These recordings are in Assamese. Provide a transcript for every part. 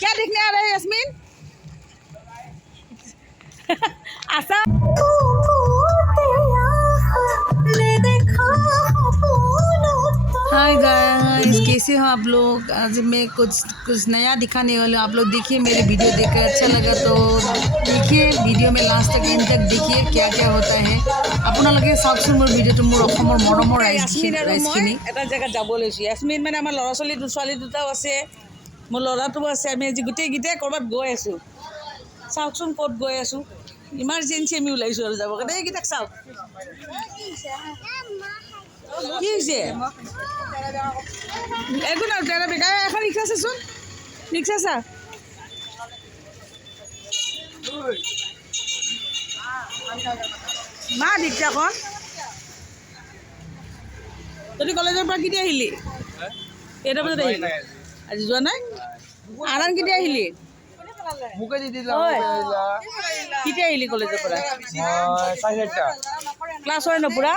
क्या देखने आ रहे हैं यास्मीन? आसा हाय गाइस, कैसे हो आप लोग? आज मैं कुछ नया दिखाने वाला हूँ। आप लोग देखिए, मेरे वीडियो देखकर अच्छा लगा तो देखिए वीडियो में लास्ट तक एंड तक देखिए क्या क्या होता है। আপোনালোকে চাওকচোন মোৰ ভিডিঅ'টো, মোৰ অসমৰ মৰমৰ ৰাইজখিনি এটা জেগাত যাব লৈছোঁ। ইয়াস্মিন মানে আমাৰ ল'ৰা ছোৱালী দুটাও আছে, মোৰ ল'ৰাটোও আছে। আমি আজি গোটেইকেইটাই ক'ৰবাত গৈ আছোঁ। চাওকচোন ক'ত গৈ আছোঁ। ইমাৰ্জেঞ্চি আমি ওলাইছোঁ আৰু যাব কাৰণে। এইকেইটাক চাওক, কি হৈছে? একো নাই, তেৰা বেগা এখন ৰিক্সা চাচোন, ৰিক্সা চা। মা ৰিক্সাখন তহঁতি কলেজৰ পৰা কেতিয়া আহিলি? কেইটা বজাত আহিলি? আজি যোৱা নাই? আৰাম কেতিয়া আহিলি? কেতিয়া আহিলি কলেজৰ পৰা? ক্লাছ হয় ন পুৰা?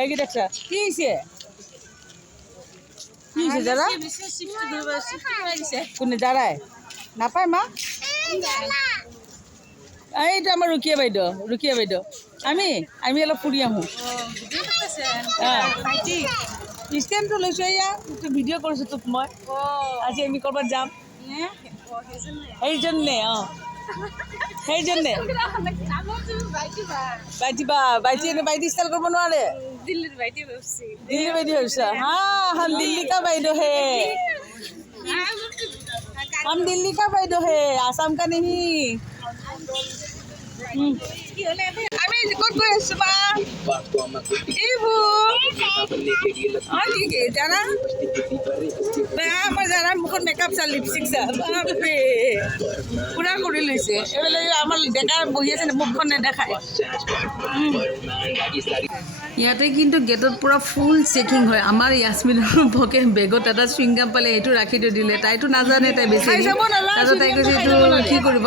এইকেইটা চা, কি হৈছে? কি হৈছে দাদা? কোনে দাদাই নাপায়? মা এইটো আমাৰ ৰুকিয়া বাইদেউ। আমি অলপ ফুৰি আহোঁ। ষ্টেণ্ডটো লৈছোঁ, এয়া ভিডিঅ' কৰিছোঁ তোক মই। আজি আমি ক'ৰবাত যাম। সেইজনে বাইটি ষ্টাইল কৰিব নোৱাৰে। दिल्ली बैठी भाषा। हाँ, हम दिल्ली का बैठो है, हम दिल्ली का बैठो है, आसाम का नहीं। আমি ক'ত গৈ আছোঁ বা? জানা আমাৰ জানা মুখত মেকআপ চা, লিপষ্টিক চা, বাপৰে পুৰা কৰি লৈছে। এইবিলাক আমাৰ ডেকা বহি আছে, মুখখন নেদেখায়। ইয়াতে কিন্তু গেটত পুৰা ফুল চেকিং হয়। আমাৰ ইয়াস্মিনৰ ভকে বেগত এটা চুইংগাম পালে, সেইটো ৰাখি থৈ দিলে। তাইতো নাজানে, তাই বেছি তাৰপিছত তাই কৈছে এইটো কি কৰিব,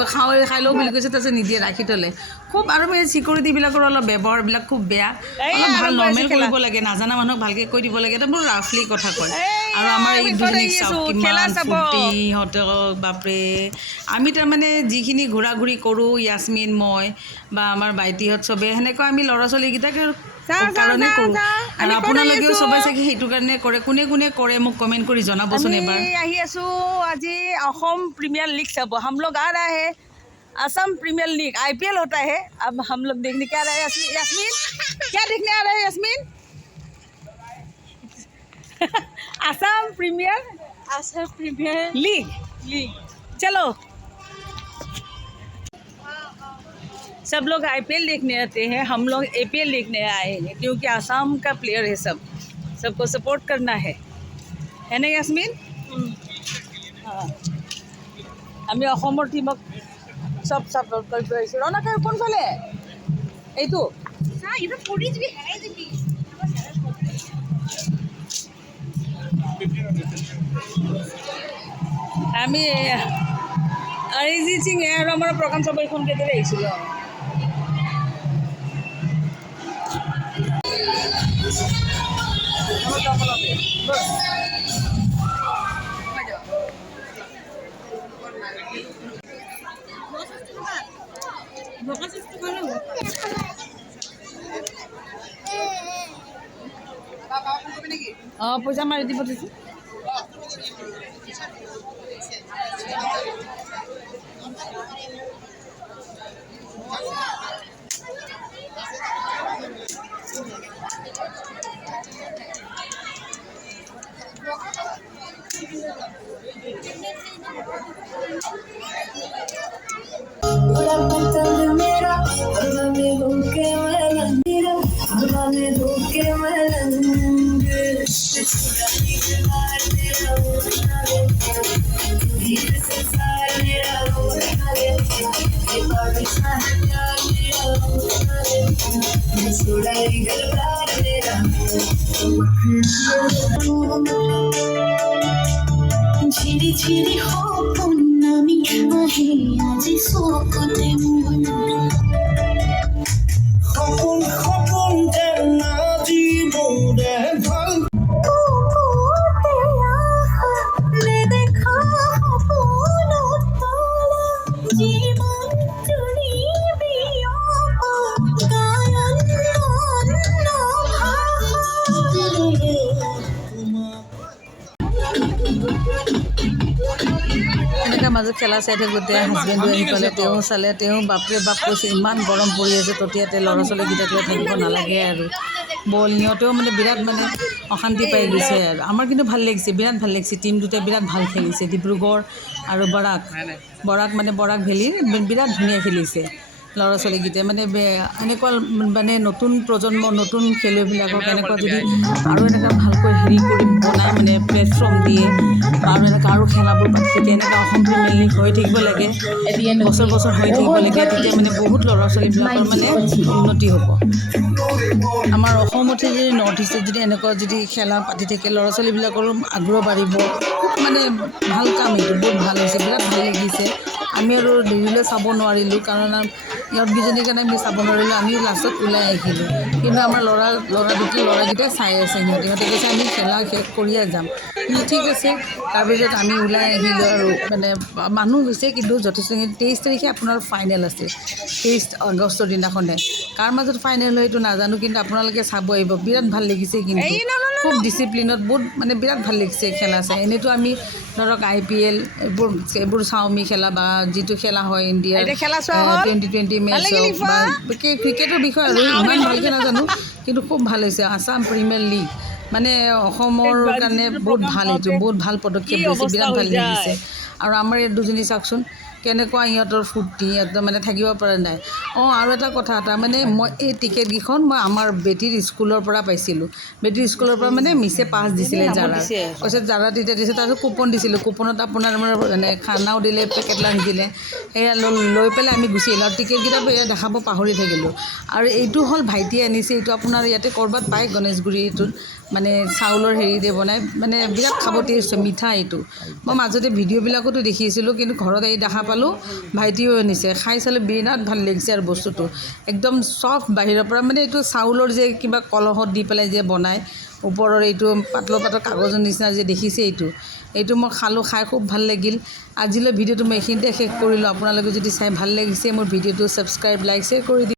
খাই লওঁ বুলি কৈছে। তাৰপিছত নিদিয়ে, ৰাখি থ'লে। খুব আৰু এই চিকিউৰিটিবিলাকৰ অলপ ব্যৱহাৰবিলাক খুব বেয়া। অলপ ভাল নৰ্মেল কৰিব লাগে, নাজানা মানুহক ভালকৈ কৈ দিব লাগে। এটা বৰ ৰাফলি কথা কয়। আৰু আমাৰ এই দুজনীক চাওক কিমান ফূৰ্তি সিহঁতক, বাপৰে। আমি তাৰমানে যিখিনি ঘূৰা ঘূৰি কৰোঁ, ইয়াস্মিন, মই বা আমাৰ ভাইটিহঁত চবে, সেনেকুৱা আমি ল'ৰা ছোৱালীকেইটাক কাৰণে কৰোঁ। আৰু আপোনালোকেও চবে চাগে সেইটো কাৰণে কৰে। কোনে কোনে কৰে মোক কমেণ্ট কৰি জনাবচোন এবাৰ। আহি আছোঁ আজি অসম প্ৰিমিয়াৰ লীগ চাব। हम लोग आ रहा है असम प्रीमियर लीग, IPL होता है। अब हम लोग देखने क्या आ रहे हैं? यास्मीन क्या देखने आ रहे हैं यास्मीन? Assam premiere league. चलो सब लोग IPL देखने आते हैं, हम लोग APL देखने आए हैं, क्योंकि आसाम का प्लेयर है। सबको सपोर्ट करना है ना यास्मीन? हाँ, আমি অসমৰ টিমক চব ছাপোৰ্ট কৰিব আহিছোঁ। ৰৌনক কোনফালে? এইটো আমি অৰিজিত সিং আৰু আমাৰ প্ৰগ্ৰাম চাব এইখন গেটেৰে আহিছিলোঁ। অঁ, পইচা মাৰি দি পঠিয়াইছোঁ। ঝিরি ঝিরি হপন্নামি আহে আজি সকতে মন হপন হপন জানা জীবনে ভাল লে দেখা মাজত খেলা চাই থাকোঁতে হাজবেণ্ডো আহি পালে, তেওঁ চালে, তেওঁ বাপৰে বাপ কৈছে ইমান গৰম পৰি আছে, ততিয়াতে ল'ৰা ছোৱালীকেইটাক থাকিব নালাগে আৰু বল সিহঁতেও মানে বিৰাট মানে অশান্তি পাই গৈছে আৰু আমাৰ কিন্তু ভাল লাগিছে, বিৰাট ভাল লাগিছে। টিম দুটাই বিৰাট ভাল খেলিছে, ডিব্ৰুগড় আৰু বৰাক ভেলীৰ বিৰাট ধুনীয়া খেলিছে ল'ৰা ছোৱালীকেইটাই। মানে এনেকুৱা মানে নতুন প্ৰজন্ম, নতুন খেলুৱৈবিলাকক এনেকুৱা যদি আৰু এনেকুৱা ভালকৈ হেৰি কৰি বনাই মানে প্লেটফৰ্ম দিয়ে আৰু এনেকুৱা আৰু খেলাবোৰ পাতি থাকে, এনেকুৱা অসম প্ৰিমিয়াৰ লীগ হৈ থাকিব লাগে, বছৰ হৈ থাকিব লাগে, তেতিয়া মানে বহুত ল'ৰা ছোৱালীবিলাকৰ মানে উন্নতি হ'ব। আমাৰ অসমতে যদি নৰ্থ ইষ্টত যদি এনেকুৱা যদি খেলা পাতি থাকে, ল'ৰা ছোৱালীবিলাকৰো আগ্ৰহ বাঢ়িব। খুব মানে ভাল কাম, এইটো বহুত ভাল হৈছে, বিৰাট ভাল লাগিছে। আমি আৰু দেৰিলৈ চাব নোৱাৰিলোঁ, কাৰণ ইহঁতকেইজনীৰ কাৰণে আমি চাব নোৱাৰিলোঁ, আমি লাষ্টত ওলাই আহিলোঁ। কিন্তু আমাৰ ল'ৰাকেইটাই চাই আছে, সিহঁতে কৈছে আমি খেলা শেষ কৰিয়ে যাম। কিন্তু ঠিক আছে, তাৰপিছত আমি ওলাই আহিলোঁ আৰু মানে মানুহ হৈছে কিন্তু যথেষ্টখিনি। 23 তাৰিখে আপোনাৰ ফাইনেল আছে, 23 আগষ্টৰ দিনাখনে। কাৰ মাজত ফাইনেল হয় এইটো নাজানো, কিন্তু আপোনালোকে চাব আহিব, বিৰাট ভাল লাগিছে। কিন্তু খুব ডিচিপ্লিনত বহুত মানে বিৰাট ভাল লাগিছে খেলা চাই। এনেইতো আমি ধৰক IPL এইবোৰ চাওঁ আমি খেলা, বা যিটো খেলা হয় ইণ্ডিয়াৰ 2020 মেটচ হওক বা ক্ৰিকেটৰ বিষয়ে আৰু ইমান ভালকৈ নাজানো, কিন্তু খুব ভাল হৈছে। আছাম প্ৰিমিয়াৰ লীগ মানে অসমৰ কাৰণে বহুত ভাল, এইটো বহুত ভাল পদক্ষেপ লৈছে, বিৰাট ভাল লাগিছে। আৰু আমাৰ এই দুজনী চাওকচোন কেনেকুৱা সিহঁতৰ ফূৰ্তি, সিহঁতৰ মানে থাকিব পৰা নাই। আৰু এটা কথা, তাৰমানে মই এই টিকেটকেইখন মই আমাৰ বেটীৰ স্কুলৰ পৰা পাইছিলোঁ। বেটীৰ স্কুলৰ পৰা মানে মিছে পাছ দিছিলে জাৰাৰ, কৈছে জাৰা তেতিয়া দিছে, তাৰপিছত কুপন দিছিলোঁ, কুপনত আপোনাৰ মানে খানাও দিলে, পেকেট লাঞ্চ দিলে, সেয়া লৈ পেলাই আমি গুচি আহিলোঁ। আৰু টিকেটকেইটা দেখাব পাহৰি থাকিলোঁ। আৰু এইটো হ'ল ভাইটিয়ে আনিছে, এইটো আপোনাৰ ইয়াতে ক'ৰবাত পায় গণেশগুৰিটোত, মানে চাউলৰ হেৰিৰে বনাই, মানে বিৰাট খাব টেষ্ট হয়, মিঠা এইটো। মই মাজতে ভিডিঅ'বিলাকতো দেখিছিলোঁ, কিন্তু ঘৰত আহি দেখা পালোঁ ভাইটিও আনিছে, খাই চালোঁ বিৰাট ভাল লাগিছে। আৰু বস্তুটো একদম চফ্ট বাহিৰৰ পৰা, মানে এইটো চাউলৰ যে কিবা কলহত দি পেলাই যে বনায়, ওপৰৰ এইটো পাতলৰ কাগজৰ নিচিনা যে দেখিছে, এইটো মই খালোঁ, খাই খুব ভাল লাগিল। আজিলৈ ভিডিঅ'টো মই এইখিনিতে শেষ কৰিলোঁ। আপোনালোকে যদি চাই ভাল লাগিছে মোৰ ভিডিঅ'টো, ছাবস্ক্ৰাইব, লাইক, শ্বেয়াৰ কৰি দিম।